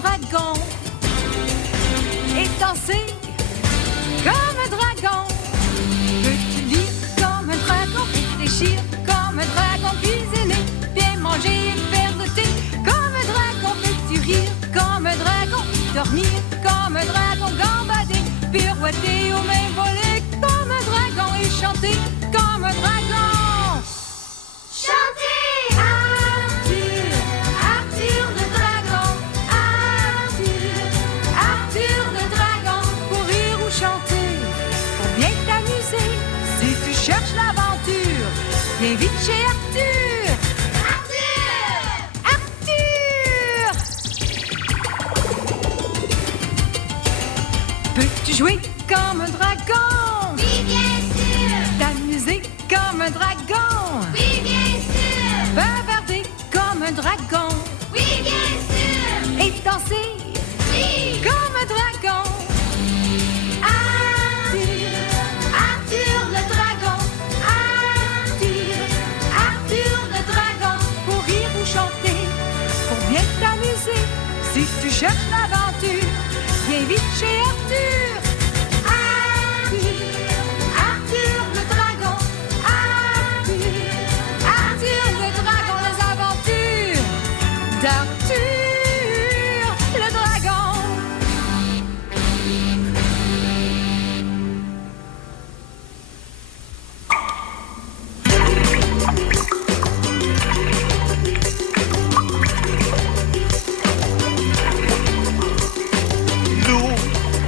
dragon et danser comme un dragon. Peux-tu lire comme un dragon, réfléchir comme un dragon, cuisiner, bien manger et faire le thé comme un dragon? Peux-tu rire comme un dragon, dormir comme un dragon, gambader, pirouetter aux mains volées comme un dragon et chanter comme un dragon? Chantez Arthur, Arthur le dragon, Arthur le dragon. Pour rire ou chanter, pour bien t'amuser, si tu cherches l'aventure, viens vite chez Arthur. Arthur! Peux-tu jouer comme un dragon? Oui, bien sûr. T'amuser comme un dragon? Oui, bien sûr. Bavarder comme un dragon? Oui, bien sûr. Et danser Oui. comme un dragon? Arthur le dragon, Arthur le dragon. Pour rire ou chanter, pour bien t'amuser, si tu cherches l'aventure, viens vite chez Arthur. Arthur le dragon, Arthur le dragon, les aventures d'Arthur le dragon. L'eau,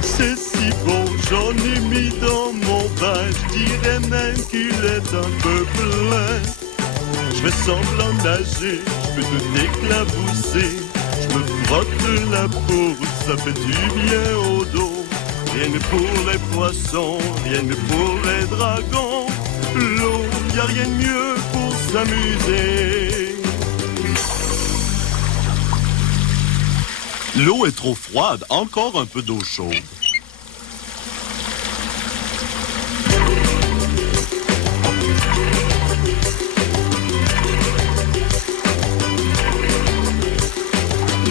c'est si bon, j'en ai mis dans mon bain. Je dirais même qu'il est un peu plein. Je fais semblant de nager, je peux tout éclabousser. Je me frotte la peau, ça fait du bien au dos. Rien que pour les poissons, rien que pour les dragons. L'eau, y a rien de mieux pour s'amuser. L'eau est trop froide, encore un peu d'eau chaude.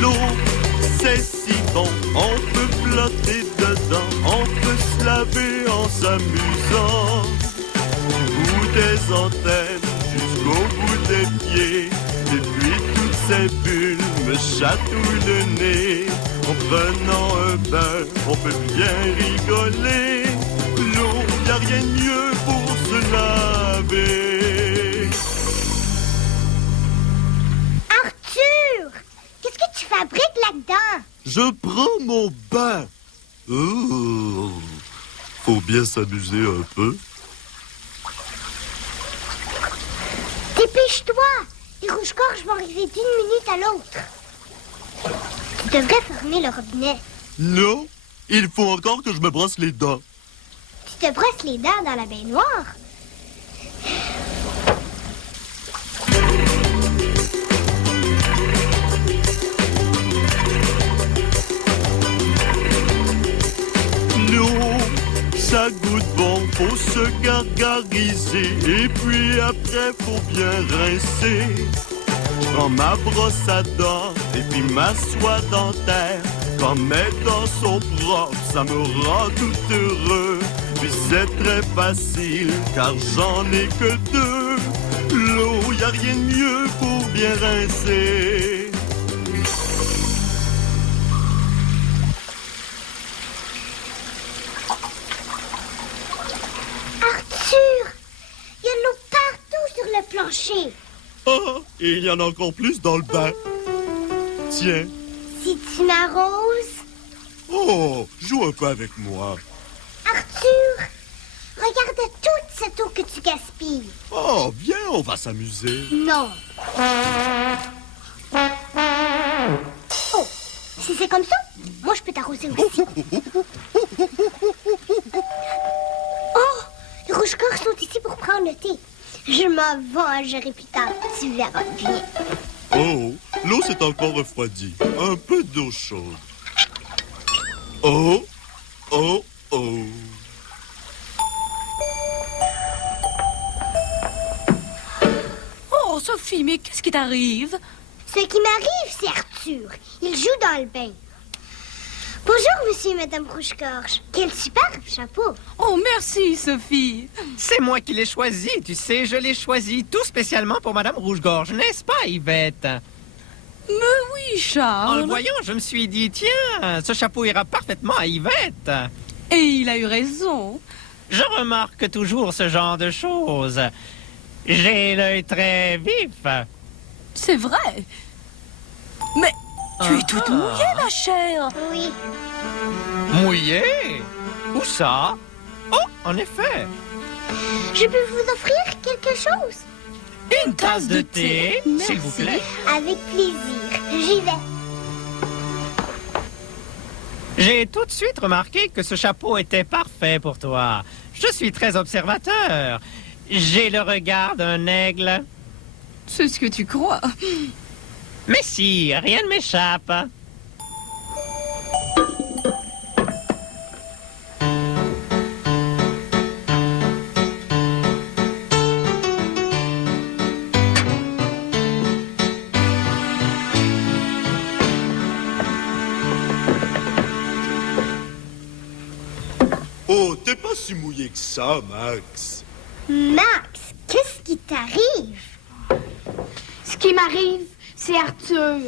L'eau, c'est si bon, on peut flotter dedans, on peut se laver en s'amusant. Du bout des antennes jusqu'au bout des pieds, et puis toutes ces bulles me chatouillent le nez. En prenant un bain, on peut bien rigoler. L'eau, y a rien de mieux pour se laver. Arthur, qu'est-ce que tu fabriques là-dedans? Je prends mon bain. Oh, faut bien s'amuser un peu. Dépêche-toi, les rouges-gorges vont arriver d'une minute à l'autre. Tu devrais fermer le robinet. Non, il faut encore que je me brosse les dents. Tu te brosses les dents dans la baignoire. L'eau, ça goûte bon, faut se gargariser. Et puis après, faut bien rincer. Je prends ma brosse à dents et puis m'assois dans terre. Quand mes dents sont propres, ça me rend tout heureux. Puis c'est très facile, car j'en ai que deux. L'eau, y a rien de mieux pour bien rincer. Arthur, il y a de l'eau partout sur le plancher. Ah, et il y en a encore plus dans le bain. Tiens. Si tu m'arroses. Oh, joue un peu avec moi. Arthur, regarde toute cette eau que tu gaspilles. Oh, viens, on va s'amuser. Non. Oh, si c'est comme ça, moi je peux t'arroser aussi. Oh, les rouges-gorges sont ici pour prendre le thé. Je m'en vais en gérer plus tard. Tu verras bien. Oh, l'eau s'est encore refroidie. Un peu d'eau chaude. Oh, oh, oh. Sophie, mais qu'est-ce qui t'arrive? Ce qui m'arrive, c'est Arthur. Il joue dans le bain. Bonjour, monsieur et madame Rouge-Gorge. Quel superbe chapeau. Oh, merci, Sophie. C'est moi qui l'ai choisi, tu sais, je l'ai choisi tout spécialement pour Madame Rouge-Gorge, n'est-ce pas, Yvette? Mais oui, En Charles. le voyant, je me suis dit, tiens, ce chapeau ira parfaitement à Yvette. Et il a eu raison. Je remarque toujours ce genre de choses. J'ai l'œil très vif. C'est vrai. Mais tu es toute mouillée, ma chère. Oui. Mouillé? Où ça? Oh, en effet. Je peux vous offrir quelque chose? Une tasse de thé, s'il vous plaît. Avec plaisir. J'y vais. J'ai tout de suite remarqué que ce chapeau était parfait pour toi. Je suis très observateur. J'ai le regard d'un aigle. C'est ce que tu crois. Mais si, rien ne m'échappe. Oh, t'es pas si mouillé que ça, Max. Max, qu'est-ce qui t'arrive? Ce qui m'arrive, c'est Arthur.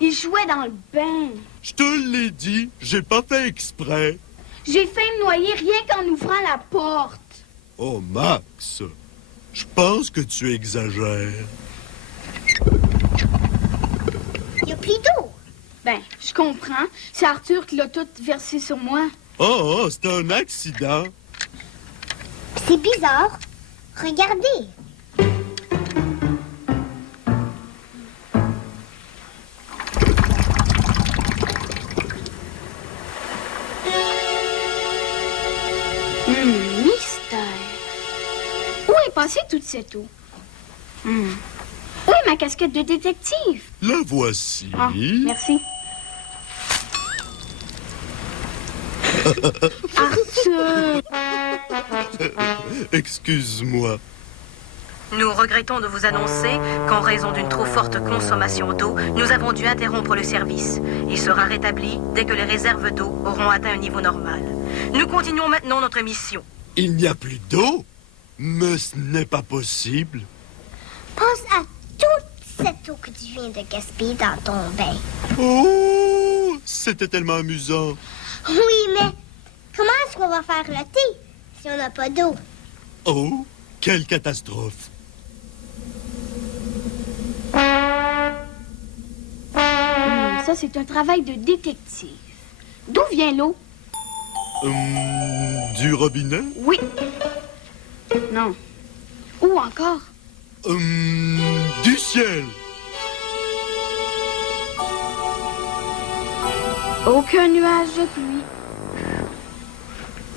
Il jouait dans le bain. Je te l'ai dit, j'ai pas fait exprès. J'ai failli me noyer rien qu'en ouvrant la porte. Oh, Max, je pense que tu exagères. Il y a plus d'eau. Ben, je comprends. C'est Arthur qui l'a tout versé sur moi. Oh, c'est un accident. C'est bizarre. Regardez. Mystère. Où est passée toute cette eau? Où est ma casquette de détective? La voici. Ah, merci. Arthur! Excuse-moi. Nous regrettons de vous annoncer qu'en raison d'une trop forte consommation d'eau, nous avons dû interrompre le service. Il sera rétabli dès que les réserves d'eau auront atteint un niveau normal. Nous continuons maintenant notre mission. Il n'y a plus d'eau? Mais ce n'est pas possible. Pense à toute cette eau que tu viens de gaspiller dans ton bain. Oh, c'était tellement amusant. Oui, mais comment est-ce qu'on va faire le thé si on n'a pas d'eau? Oh, quelle catastrophe. Ça, c'est un travail de détective. D'où vient l'eau? Du robinet? Oui. Non. Où encore? Du ciel. Aucun nuage de pluie.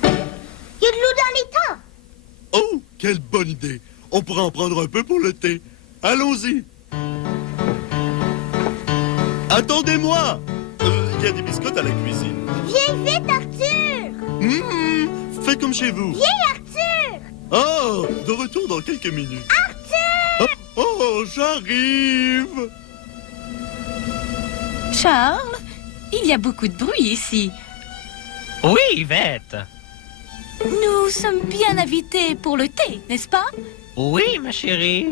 Il y a de l'eau dans l'étang. Oh, quelle bonne idée. On pourra en prendre un peu pour le thé. Allons-y. Attendez-moi. Il y a des biscottes à la cuisine. Viens vite, Arthur. Faites comme chez vous. Viens, Arthur. Oh, de retour dans quelques minutes. Arthur! Oh, j'arrive. Charles, il y a beaucoup de bruit ici. Oui, Yvette. Nous sommes bien invités pour le thé, n'est-ce pas? Oui, ma chérie.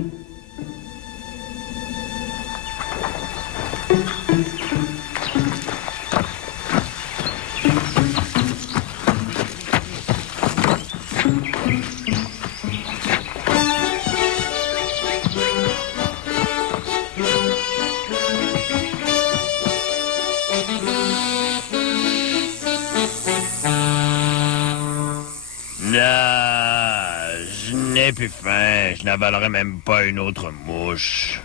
Je n'ai plus faim. Je n'avalerai même pas une autre mouche.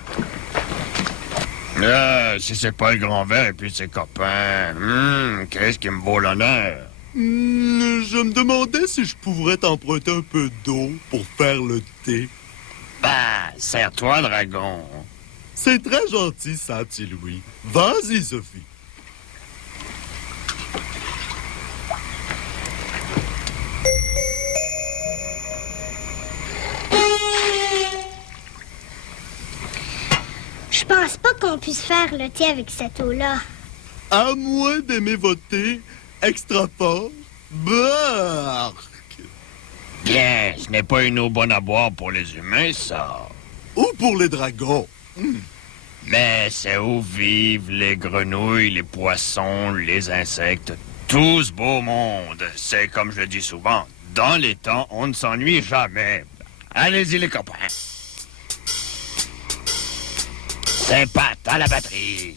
Si c'est pas le grand verre et puis ses copains. Qu'est-ce qui me vaut l'honneur? Je me demandais si je pourrais t'emprunter un peu d'eau pour faire le thé. Bah, serre-toi, dragon. C'est très gentil, ça, petit Louis. Vas-y, Sophie. Je pense pas qu'on puisse faire le thé avec cette eau-là. À moins d'aimer votre thé, extra fort. Bark! Bien, ce n'est pas une eau bonne à boire pour les humains, ça. Ou pour les dragons. Mais c'est où vivent les grenouilles, les poissons, les insectes, tout ce beau monde. C'est comme je le dis souvent, dans les temps, on ne s'ennuie jamais. Allez-y les copains. C'est Pat à la batterie.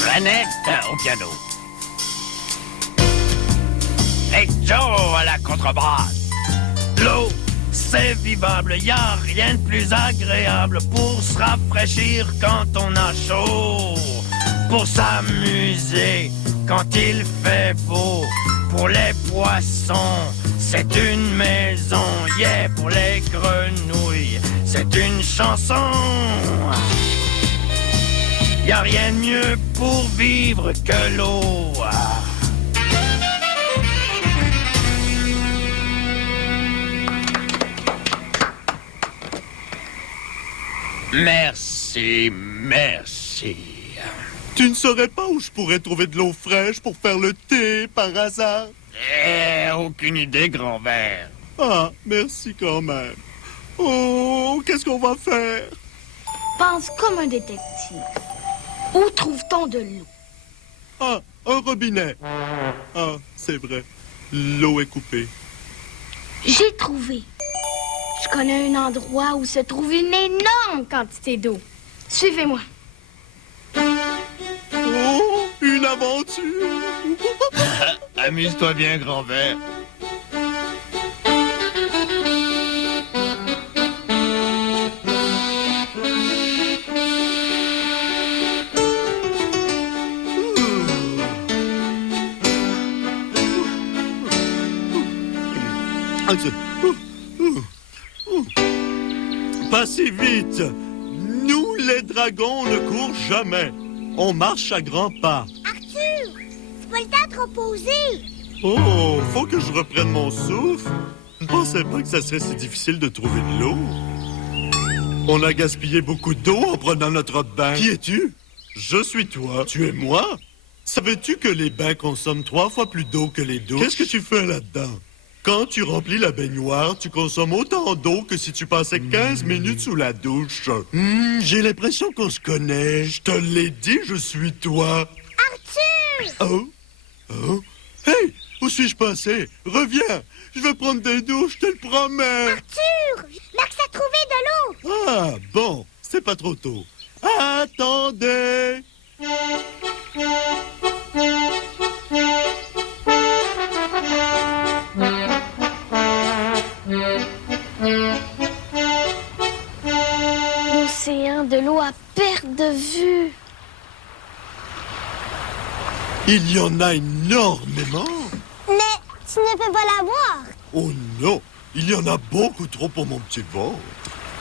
Renette au piano. Et Joe à la contrebasse. L'eau, c'est vivable, y a rien de plus agréable pour se rafraîchir quand on a chaud, pour s'amuser quand il fait beau. Pour les poissons, c'est une maison, yeah, pour les grenouilles, c'est une chanson. Y a rien de mieux pour vivre que l'eau. Merci, merci. Tu ne saurais pas où je pourrais trouver de l'eau fraîche pour faire le thé, par hasard? Aucune idée, grand-père. Ah, merci quand même. Oh, qu'est-ce qu'on va faire? Pense comme un détective. Où trouve-t-on de l'eau? Ah, un robinet. Ah, c'est vrai. L'eau est coupée. J'ai trouvé. Je connais un endroit où se trouve une énorme quantité d'eau. Suivez-moi. Oh, une aventure! Amuse-toi bien, grand-père. Pas si vite. Nous, les dragons, ne courent jamais. On marche à grands pas. Arthur, c'est pas le temps de reposer. Oh, faut que je reprenne mon souffle. Je ne pensais pas que ça serait si difficile de trouver de l'eau. On a gaspillé beaucoup d'eau en prenant notre bain. Qui es-tu? Je suis toi. Tu es moi? Savais-tu que les bains consomment 3 fois plus d'eau que les douches? Qu'est-ce que tu fais là-dedans? Quand tu remplis la baignoire, tu consommes autant d'eau que si tu passais 15 minutes sous la douche. J'ai l'impression qu'on se connaît. Je te l'ai dit, je suis toi. Arthur! Oh? Oh? Hey! Où suis-je passé? Reviens! Je vais prendre des douches, je te le promets! Arthur! Max a trouvé de l'eau! Ah, bon, c'est pas trop tôt. Attendez! L'océan, de l'eau à perte de vue. Il y en a énormément! Mais tu ne peux pas la boire. Oh non! Il y en a beaucoup trop pour mon petit ventre.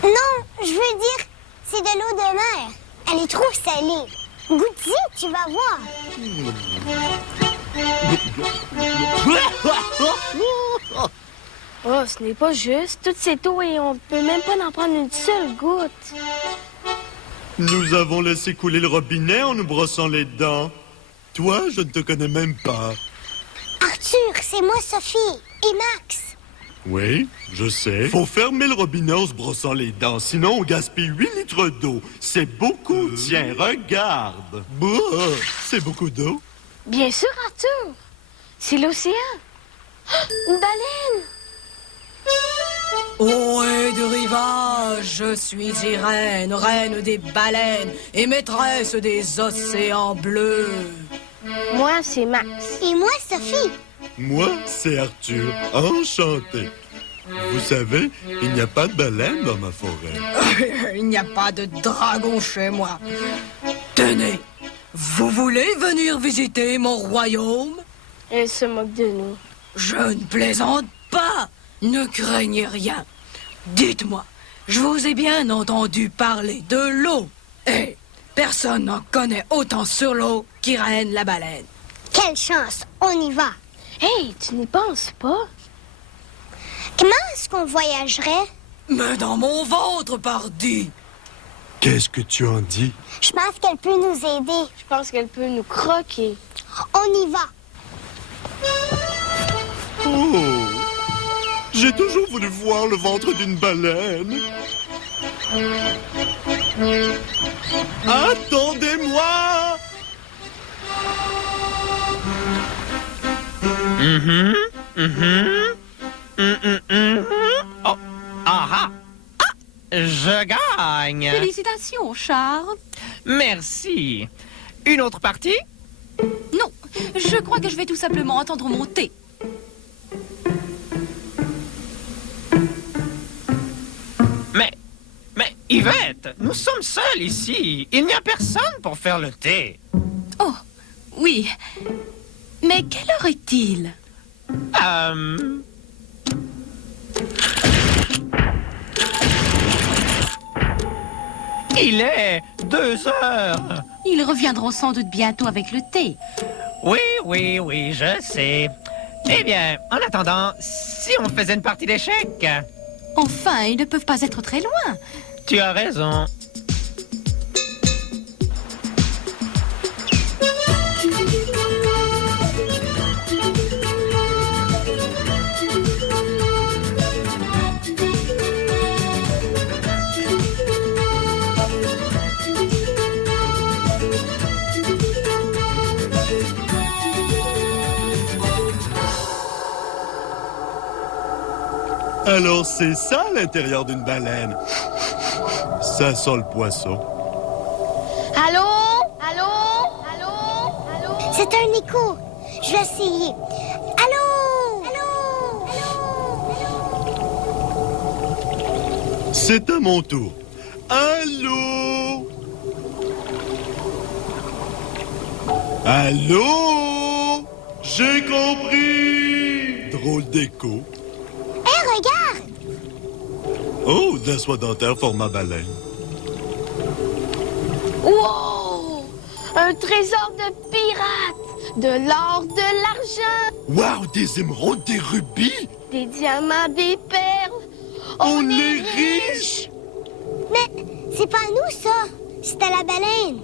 Non, je veux dire, c'est de l'eau de mer. Elle est trop salée. Goûte-y, tu vas voir. Oh, ce n'est pas juste. Toute cette eau et on peut même pas en prendre une seule goutte. Nous avons laissé couler le robinet en nous brossant les dents. Toi, je ne te connais même pas. Arthur, c'est moi, Sophie et Max. Oui, je sais. Faut fermer le robinet en se brossant les dents, sinon on gaspille 8 litres d'eau. C'est beaucoup. Tiens, regarde. Bah, c'est beaucoup d'eau. Bien sûr, Arthur. C'est l'océan. Ah, une baleine. Ô haie de rivage, je suis Irène, reine des baleines et maîtresse des océans bleus. Moi, c'est Max. Et moi, Sophie. Moi, c'est Arthur. Enchanté. Vous savez, il n'y a pas de baleine dans ma forêt. Il n'y a pas de dragon chez moi. Tenez, vous voulez venir visiter mon royaume? Elle se moque de nous. Je ne plaisante pas. Ne craignez rien. Dites-moi, je vous ai bien entendu parler de l'eau. Et personne n'en connaît autant sur l'eau qu'Irène la baleine. Quelle chance, on y va. Hey, tu n'y penses pas? Comment est-ce qu'on voyagerait? Mais dans mon ventre, pardi. Qu'est-ce que tu en dis? Je pense qu'elle peut nous aider. Je pense qu'elle peut nous croquer. On y va. Oh! J'ai toujours voulu voir le ventre d'une baleine. Attendez-moi! Oh, ah, je gagne. Félicitations, Charles. Merci. Une autre partie? Non, je crois que je vais tout simplement attendre mon thé. Mais Yvette, nous sommes seuls ici. Il n'y a personne pour faire le thé. Oh, oui. Mais quelle heure est-il? Il est 2 heures. Ils reviendront sans doute bientôt avec le thé. Oui, je sais. Eh bien, en attendant, si on faisait une partie d'échecs? Enfin, ils ne peuvent pas être très loin. Tu as raison. Alors c'est ça l'intérieur d'une baleine. Ça sent le poisson. Allô? Allô? Allô? Allô? C'est un écho. Je vais essayer. Allô? Allô? Allô? C'est à mon tour. Allô? Allô? J'ai compris! Drôle d'écho. Hé, regarde! Oh, de la soie dentaire format baleine. Wow! Un trésor de pirate! De l'or, de l'argent! Wow, des émeraudes, des rubis! Des diamants, des perles! On est riches! Mais c'est pas à nous, ça. C'est à la baleine.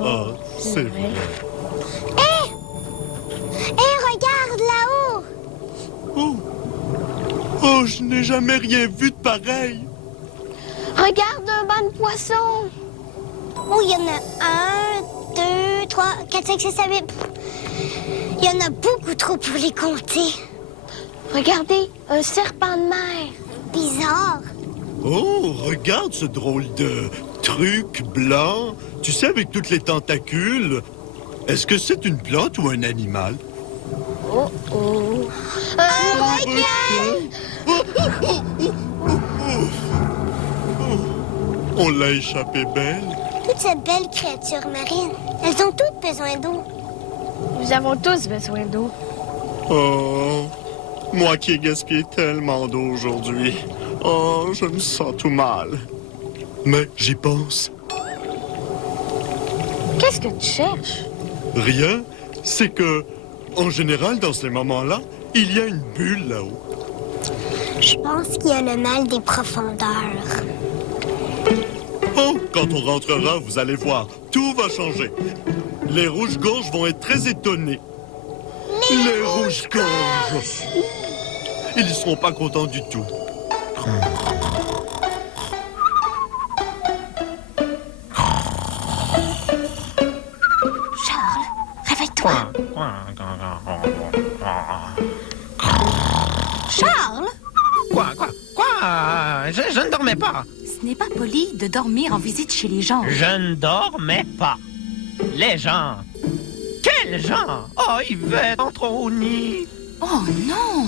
Ah, c'est vrai. Hé! Hé, regarde là-haut! Oh! Oh, je n'ai jamais rien vu de pareil! Regarde un banc de poissons! Oh, il y en a 1, 2, 3, 4, 5, 6, 7, 8. Il y en a beaucoup trop pour les compter. Regardez, un serpent de mer! Bizarre. Oh, regarde ce drôle de truc blanc. Tu sais, avec toutes les tentacules. Est-ce que c'est une plante ou un animal? Oh oh! Un requin! On l'a échappé belle. Toutes ces belles créatures marines, elles ont toutes besoin d'eau. Nous avons tous besoin d'eau. Oh, moi qui ai gaspillé tellement d'eau aujourd'hui. Oh, je me sens tout mal. Mais j'y pense. Qu'est-ce que tu cherches? Rien, c'est que, en général, dans ces moments-là, il y a une bulle là-haut. Je pense qu'il y a le mal des profondeurs. Oh, quand on rentrera, vous allez voir, tout va changer. Les rouges-gorges vont être très étonnés. Les rouges-gorges! Ils ne seront pas contents du tout. Charles, réveille-toi. Charles, Quoi? Je ne dormais pas. ce n'est pas poli de dormir en visite chez les gens. Je ne dormais pas. Les gens. Quels gens? Oh, Yvette, entre au nid. Oh non,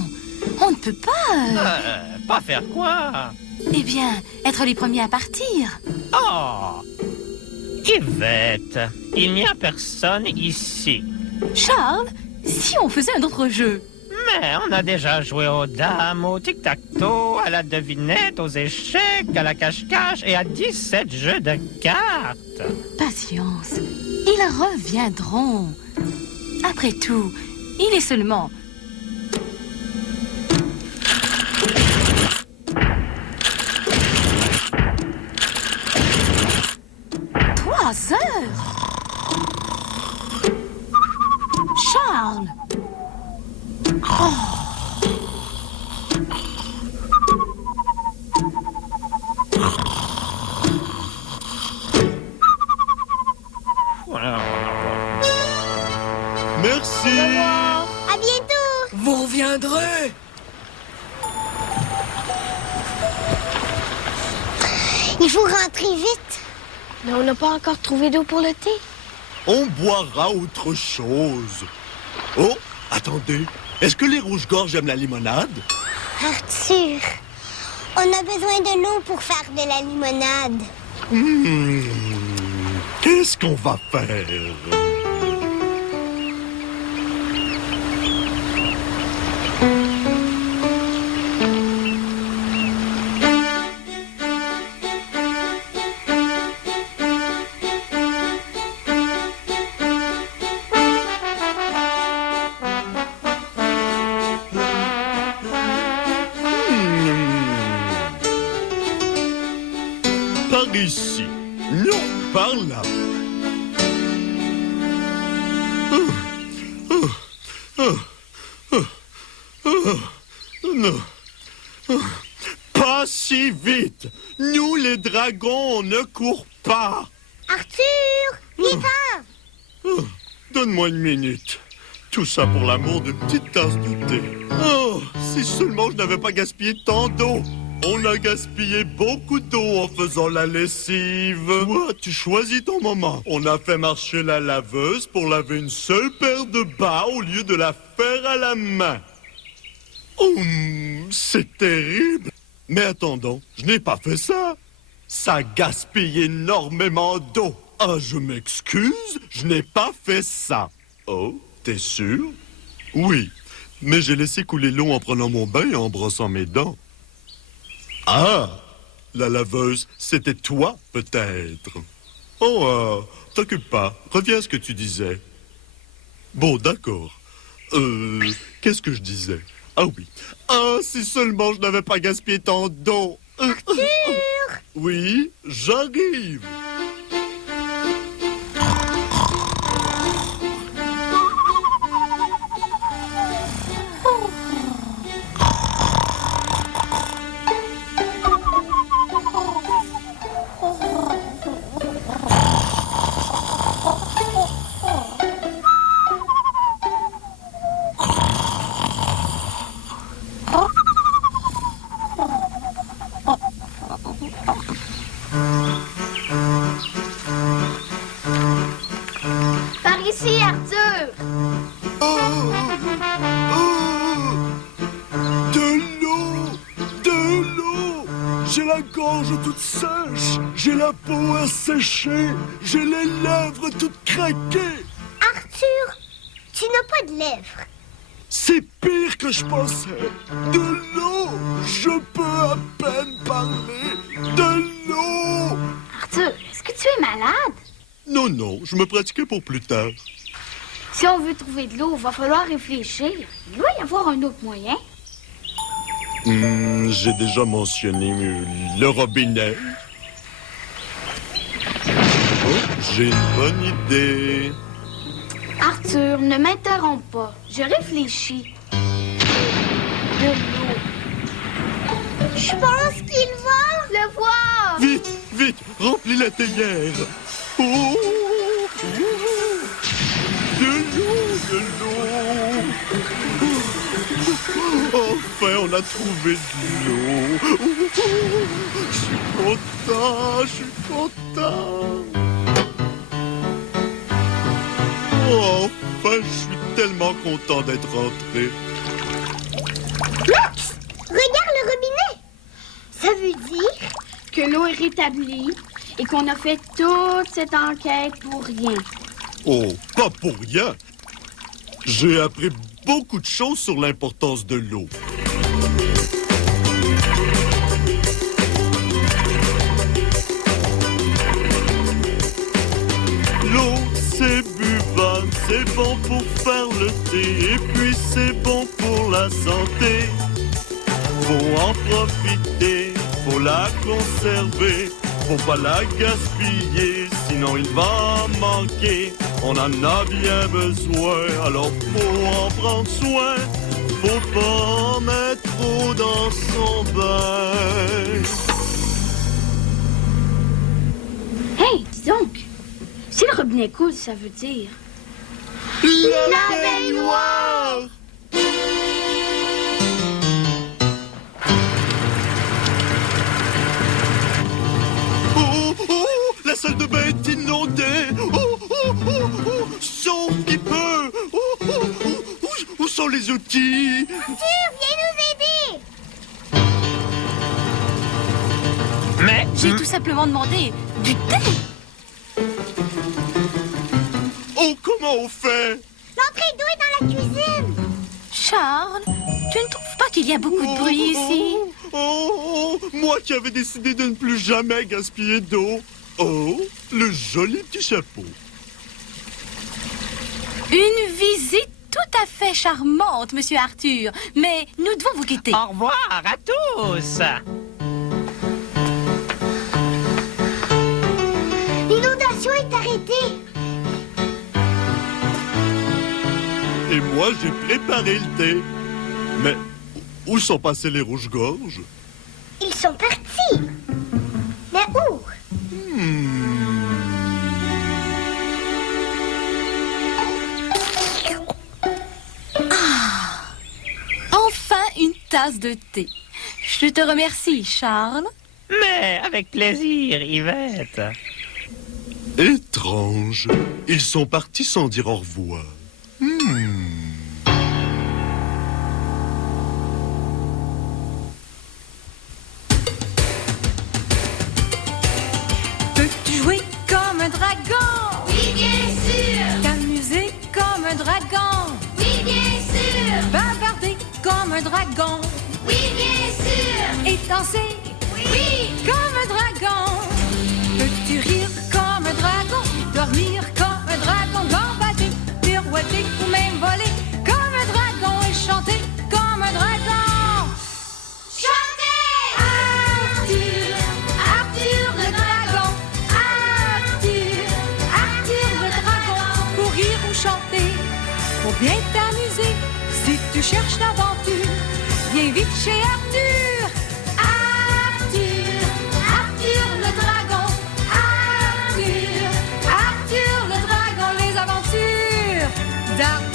on ne peut pas. Pas faire quoi? Eh bien, être les premiers à partir. Oh! Yvette, il n'y a personne ici. Charles, si on faisait un autre jeu? Mais on a déjà joué aux dames, au tic-tac-toe, à la devinette, aux échecs, à la cache-cache et à 17 jeux de cartes. Patience, ils reviendront. Après tout, il est seulement... 3 heures. Charles. Merci. À bientôt. Vous reviendrez. Il faut rentrer vite. Mais on n'a pas encore trouvé d'eau pour le thé. On boira autre chose. Oh, attendez. Est-ce que les rouges-gorges aiment la limonade? Arthur, on a besoin de l'eau pour faire de la limonade. Qu'est-ce qu'on va faire? Par ici. Non, par là. Non. Pas si vite. Nous, les dragons, on ne court pas. Arthur, viens-t'en. Donne-moi une minute. Tout ça pour l'amour d'une petite tasse de thé. Oh, si seulement je n'avais pas gaspillé tant d'eau. On a gaspillé beaucoup d'eau en faisant la lessive. Toi, tu choisis ton moment. On a fait marcher la laveuse pour laver une seule paire de bas au lieu de la faire à la main. C'est terrible. Mais attendons, je n'ai pas fait ça. Ça gaspille énormément d'eau. Ah, je m'excuse, je n'ai pas fait ça. Oh, t'es sûr? Oui, mais j'ai laissé couler l'eau en prenant mon bain et en brossant mes dents. Ah, la laveuse, c'était toi, peut-être. Oh, t'occupe pas. Reviens à ce que tu disais. Bon, d'accord. Qu'est-ce que je disais? Ah oui. Ah, si seulement je n'avais pas gaspillé tant d'eau. Arthur! Oui, j'arrive. Par ici, Arthur. De l'eau. J'ai la gorge toute sèche. J'ai la peau asséchée. J'ai les lèvres toutes craquées. Arthur, tu n'as pas de lèvres. C'est pire que je pensais. De l'eau. Je peux à peine parler. De l'eau. Arthur, est-ce que tu es malade? Non, non, je me pratiquais pour plus tard. Si on veut trouver de l'eau, il va falloir réfléchir. Il doit y avoir un autre moyen. J'ai déjà mentionné le robinet. Oh, j'ai une bonne idée. Arthur, ne m'interromps pas. Je réfléchis. De l'eau. Je pense qu'il va. Le voir! Vite, vite, remplis la théière. Oh, de l'eau. Enfin, on a trouvé de l'eau. Je suis content. Oh, enfin, je suis tellement content d'être rentré. Max, regarde le robinet. Ça veut dire Que l'eau est rétablie et qu'on a fait toute cette enquête pour rien. Oh, pas pour rien. J'ai appris beaucoup de choses sur l'importance de l'eau. L'eau, c'est buvable, c'est bon pour faire le thé, et puis c'est bon pour la santé. Faut en profiter, faut la conserver, faut pas la gaspiller, sinon il va manquer. On en a bien besoin, alors faut en prendre soin. Faut pas en mettre trop dans son bain. Hey, dis donc, si le robinet coule, ça veut dire... La baignoire! Oh, oh, la salle de bain est inondée. Oh, oh, oh, oh, sauve qui peut. Oh, oh, oh, où sont les outils? Arthur, viens nous aider! Mais... J'ai tout simplement demandé du thé. Oh, comment on fait? L'entrée d'eau est dans la cuisine! Charles, tu ne trouves pas qu'il y a beaucoup de bruit ici? Oh, moi qui avais décidé de ne plus jamais gaspiller d'eau. Oh, le joli petit chapeau. Une visite tout à fait charmante, monsieur Arthur. Mais nous devons vous quitter. Au revoir à tous. L'inondation est arrêtée! Et moi, j'ai préparé le thé. Mais où sont passés les rouges-gorges? Ils sont partis! Mais où? Enfin une tasse de thé. Je te remercie, Charles. Mais avec plaisir, Yvette. Étrange. Ils sont partis sans dire au revoir. Peux-tu jouer comme un dragon? Oui, bien sûr! T'amuser comme un dragon? Oui, bien sûr! Bavarder comme un dragon? Oui, bien sûr! Et danser? Oui! Comme un dragon? Peux-tu rire comme un dragon? Dormir comme un dragon? Gambader, pirouetter ou même voler comme un dragon? Et chanter comme un dragon? Chantez! Arthur, Arthur le dragon. Arthur, Arthur le dragon. Courir ou chanter, pour bien t'amuser. Si tu cherches l'aventure, viens vite chez Arthur. Arthur, Arthur le dragon. Arthur, Arthur le dragon. Les aventures d'Arthur.